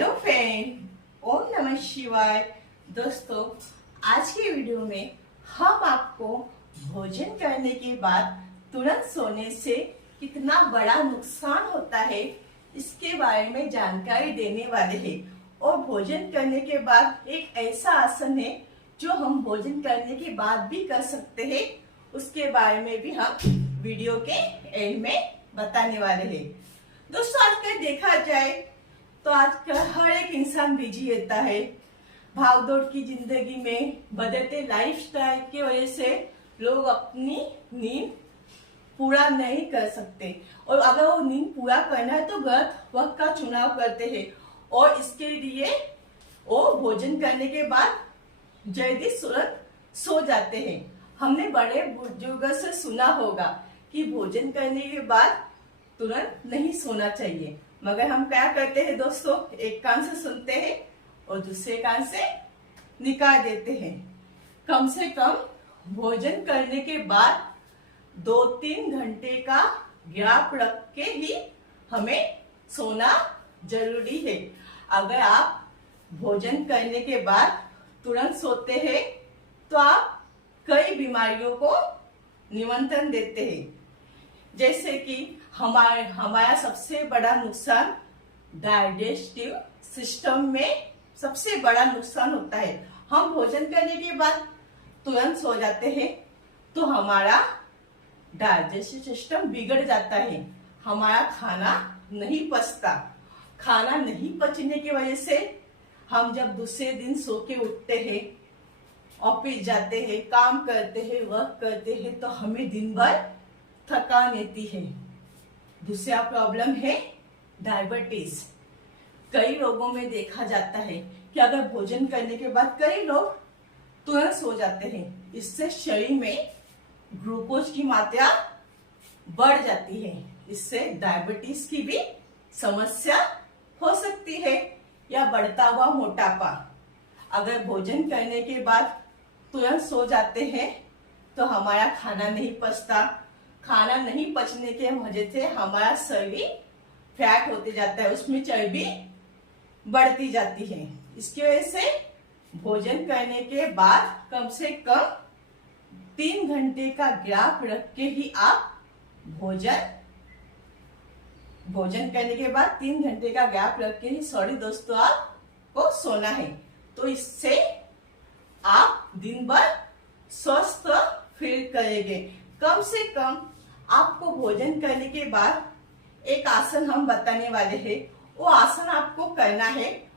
Hello friend, ओम नमः शिवाय। दोस्तों, आज की वीडियो में हम आपको भोजन करने के बाद तुरंत सोने से कितना बड़ा नुकसान होता है इसके बारे में जानकारी देने वाले हैं। और भोजन करने के बाद एक ऐसा आसन है जो हम भोजन करने के बाद भी कर सकते हैं, उसके बारे में भी हम वीडियो के एंड में बताने वाले हैं। दोस्तों, आजकल देखा जाए तो आजकल हर एक इंसान बिजी रहता है। भागदौड़ की जिंदगी में बदलते लाइफस्टाइल की वजह से लोग अपनी नींद पूरा नहीं कर सकते, और अगर वो नींद पूरा करना है तो गलत वक्त का चुनाव करते हैं, और इसके लिए वो भोजन करने के बाद जल्दी तुरंत सो जाते हैं। हमने बड़े बुजुर्गों से सुना होगा कि भोजन करने के बाद तुरंत नहीं सोना चाहिए, मगर हम क्या करते हैं दोस्तों, एक कान से सुनते हैं और दूसरे कान से निकाल देते हैं। कम से कम भोजन करने के बाद 2-3 घंटे का गैप रख के ही हमें सोना जरूरी है। अगर आप भोजन करने के बाद तुरंत सोते हैं तो आप कई बीमारियों को निमंत्रण देते हैं, जैसे कि हमारा सबसे बड़ा नुकसान डाइजेस्टिव सिस्टम में सबसे बड़ा नुकसान होता है। हम भोजन करने के बाद तुरंत सो जाते हैं तो हमारा डाइजेस्टिव सिस्टम बिगड़ जाता है, हमारा खाना नहीं पचता। खाना नहीं पचने की वजह से हम जब दूसरे दिन सो के उठते हैं, ऑफिस जाते हैं, काम करते हैं, वर्क करते हैं, तो हमें दिन भर थकान रहती है। दूसरा प्रॉब्लम है डायबिटीज। कई लोगों में देखा जाता है कि अगर भोजन करने के बाद कई लोग तुरंत सो जाते हैं, इससे शरीर में ग्लूकोज की मात्रा बढ़ जाती है। इससे डायबिटीज की भी समस्या हो सकती है, या बढ़ता हुआ मोटापा। अगर भोजन करने के बाद तुरंत सो जाते हैं तो हमारा खाना नहीं पचता। खाना नहीं पचने के वजह से हमारा शरीर फैट होते जाता है, उसमें चर्बी बढ़ती जाती है। इसकी वजह से भोजन करने के बाद कम से कम 3 घंटे का गैप रख के ही आप भोजन करने के बाद 3 घंटे का गैप रख के ही दोस्तों आपको सोना है। तो इससे आप दिन भर स्वस्थ फील करेंगे। कम से कम आपको भोजन करने के बाद एक आसन हम बताने वाले हैं, वो आसन आपको करना है।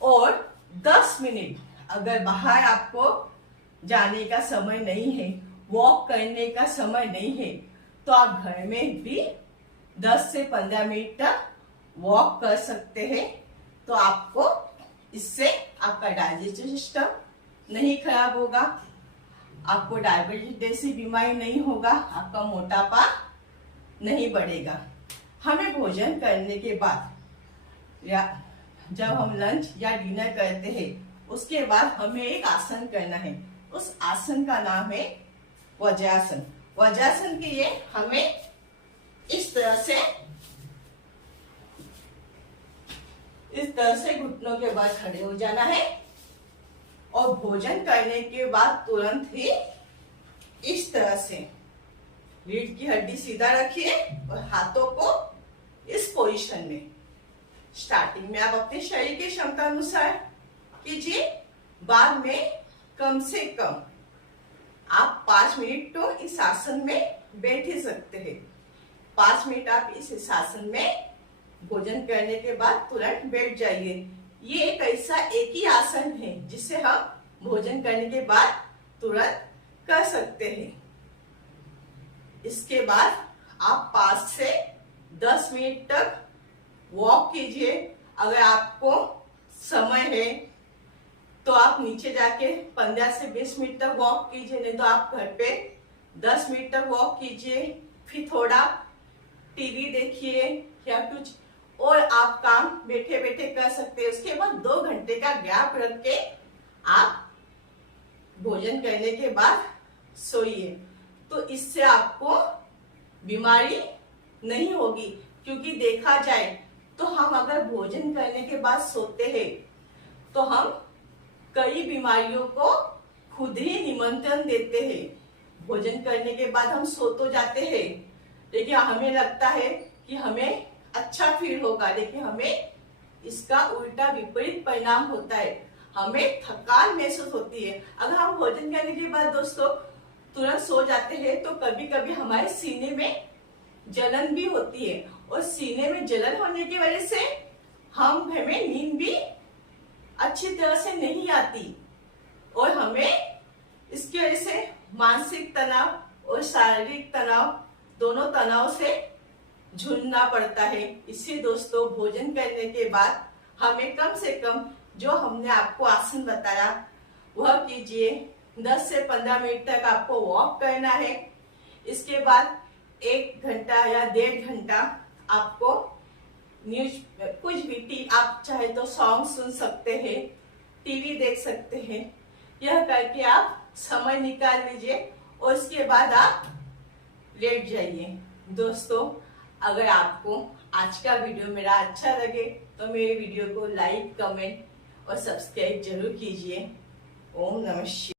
और 10 मिनट, अगर बाहर आपको जाने का समय नहीं है, वॉक करने का समय नहीं है, तो आप घर में भी 10 से 15 मिनट तक वॉक कर सकते हैं। तो आपको इससे आपका डाइजेस्टिव सिस्टम नहीं खराब होगा, आपको डायबिटीज जैसी बीमारी नहीं होगा, आपका मोटापा नहीं बढ़ेगा। हमें भोजन करने के बाद या जब हम लंच या डिनर करते हैं, उसके बाद हमें एक आसन करना है। उस आसन का नाम है वज्रासन। वज्रासन के लिए हमें इस तरह से घुटनों के बाद खड़े हो जाना है, और भोजन करने के बाद तुरंत ही इस तरह से रीढ़ की हड्डी सीधा रखिए और हाथों को इस पोजीशन में स्टार्टिंग में आप अपने शरीर की क्षमता अनुसार कीजिए। बाद में कम से कम आप 5 मिनट तो इस आसन में बैठ ही सकते हैं। 5 मिनट आप इस आसन में भोजन करने के बाद तुरंत बैठ जाइए। ये एक ही आसन है जिसे हम भोजन करने के बाद तुरंत कर सकते हैं। इसके बाद आप 5 से 10 मिनट तक वॉक कीजिए। अगर आपको समय है तो आप नीचे जाके 15 से 20 मिनट तक वॉक कीजिए, नहीं तो आप घर पे 10 मिनट तक वॉक कीजिए। फिर थोड़ा टीवी देखिए या कुछ और आप काम बैठे बैठे कर सकते हैं। उसके बाद 2 घंटे का गैप रख के आप भोजन करने के बाद सोइए। तो इससे आपको बीमारी नहीं होगी, क्योंकि देखा जाए तो हम अगर भोजन करने के बाद सोते हैं तो हम कई बीमारियों को खुद ही निमंत्रण देते हैं। भोजन करने के बाद हम सो तो जाते हैं, लेकिन हमें लगता है कि हमें अच्छा फील होगा, लेकिन हमें इसका उल्टा विपरीत परिणाम होता है। हमें थकान महसूस होती है। अगर हम भोजन करने के बाद दोस्तों तुरंत सो जाते हैं तो कभी कभी हमारे सीने में जलन भी होती है, और सीने में जलन होने की वजह से हमें नींद भी अच्छी तरह से नहीं आती, और हमें इसकी वजह से मानसिक तनाव और शारीरिक तनाव, दोनों तनाव से झूलना पड़ता है। इसलिए दोस्तों भोजन करने के बाद हमें कम से कम जो हमने आपको आसन बताया वह कीजिए। 10 से 15 मिनट तक आपको वॉक करना है। इसके बाद 1 घंटा या 1.5 घंटा आपको न्यूज कुछ भी आप चाहे तो सॉन्ग सुन सकते हैं, टीवी देख सकते हैं। यह करके आप समय निकाल लीजिए और उसके बाद आप लेट जाइए। दोस्तों अगर आपको आज का वीडियो मेरा अच्छा लगे तो मेरे वीडियो को लाइक, कमेंट और सब्सक्राइब जरूर कीजिए। ओम नमः शिवाय।